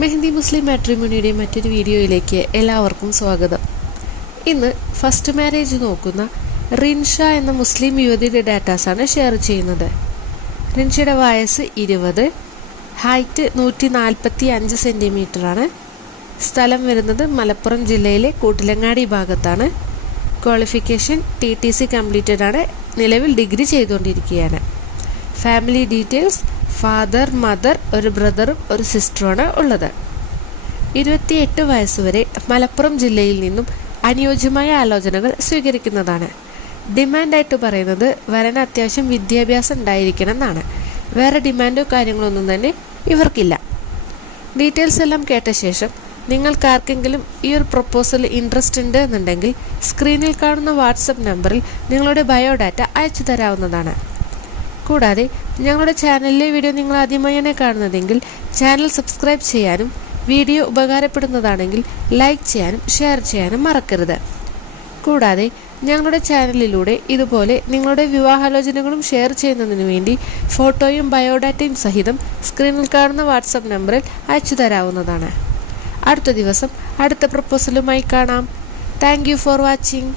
മെഹന്തി മുസ്ലിം മാട്രിമോണിയുടെ മറ്റൊരു വീഡിയോയിലേക്ക് എല്ലാവർക്കും സ്വാഗതം. ഇന്ന് ഫസ്റ്റ് മാരേജ് നോക്കുന്ന റിൻഷ എന്ന മുസ്ലിം യുവതിയുടെ ഡാറ്റാസാണ് ഷെയർ ചെയ്യുന്നത്. റിൻഷയുടെ വയസ്സ് ഇരുപത് ഹൈറ്റ് നൂറ്റി നാൽപ്പത്തി അഞ്ച് സെന്റിമീറ്ററാണ് സ്ഥലം വരുന്നത് മലപ്പുറം ജില്ലയിലെ കൂട്ടിലങ്ങാടി ഭാഗത്താണ്. Qualification T T C completed ആണ് നിലവിൽ ഡിഗ്രി ചെയ്തുകൊണ്ടിരിക്കുകയാണ്. ഫാമിലി ഡീറ്റെയിൽസ് ഫാദർ മദർ ഒരു ബ്രദറും ഒരു സിസ്റ്ററുമാണ് ഉള്ളത്. ഇരുപത്തിയെട്ട് വയസ്സുവരെ മലപ്പുറം ജില്ലയിൽ നിന്നും അനുയോജ്യമായ ആലോചനകൾ സ്വീകരിക്കുന്നതാണ്. ഡിമാൻഡായിട്ട് പറയുന്നത് വരന് അത്യാവശ്യം വിദ്യാഭ്യാസം ഉണ്ടായിരിക്കണം എന്നാണ് വേറെ ഡിമാൻഡോ കാര്യങ്ങളൊന്നും തന്നെ ഇവർക്കില്ല. ഡീറ്റെയിൽസ് എല്ലാം കേട്ട ശേഷം നിങ്ങൾക്ക് ആർക്കെങ്കിലും ഈ ഒരു പ്രപ്പോസൽ ഇൻട്രസ്റ്റ് ഉണ്ട് എന്നുണ്ടെങ്കിൽ സ്ക്രീനിൽ കാണുന്ന വാട്സപ്പ് നമ്പറിൽ നിങ്ങളുടെ ബയോഡാറ്റ അയച്ചു തരാവുന്നതാണ് കൂടാതെ ഞങ്ങളുടെ ചാനലിലെ വീഡിയോ നിങ്ങൾ ആദ്യമായാണ് കാണുന്നതെങ്കിൽ ചാനൽ സബ്സ്ക്രൈബ് ചെയ്യാനും വീഡിയോ ഉപകാരപ്പെടുന്നതാണെങ്കിൽ ലൈക്ക് ചെയ്യാനും ഷെയർ ചെയ്യാനും മറക്കരുത്. കൂടാതെ ഞങ്ങളുടെ ചാനലിലൂടെ ഇതുപോലെ നിങ്ങളുടെ വിവാഹാലോചനകളും ഷെയർ ചെയ്യുന്നതിന് വേണ്ടി ഫോട്ടോയും ബയോഡാറ്റയും സഹിതം സ്ക്രീനിൽ കാണുന്ന വാട്സപ്പ് നമ്പറിൽ അയച്ചു തരാവുന്നതാണ്. അടുത്ത ദിവസം അടുത്ത പ്രപ്പോസലുമായി കാണാം. Thank for watching.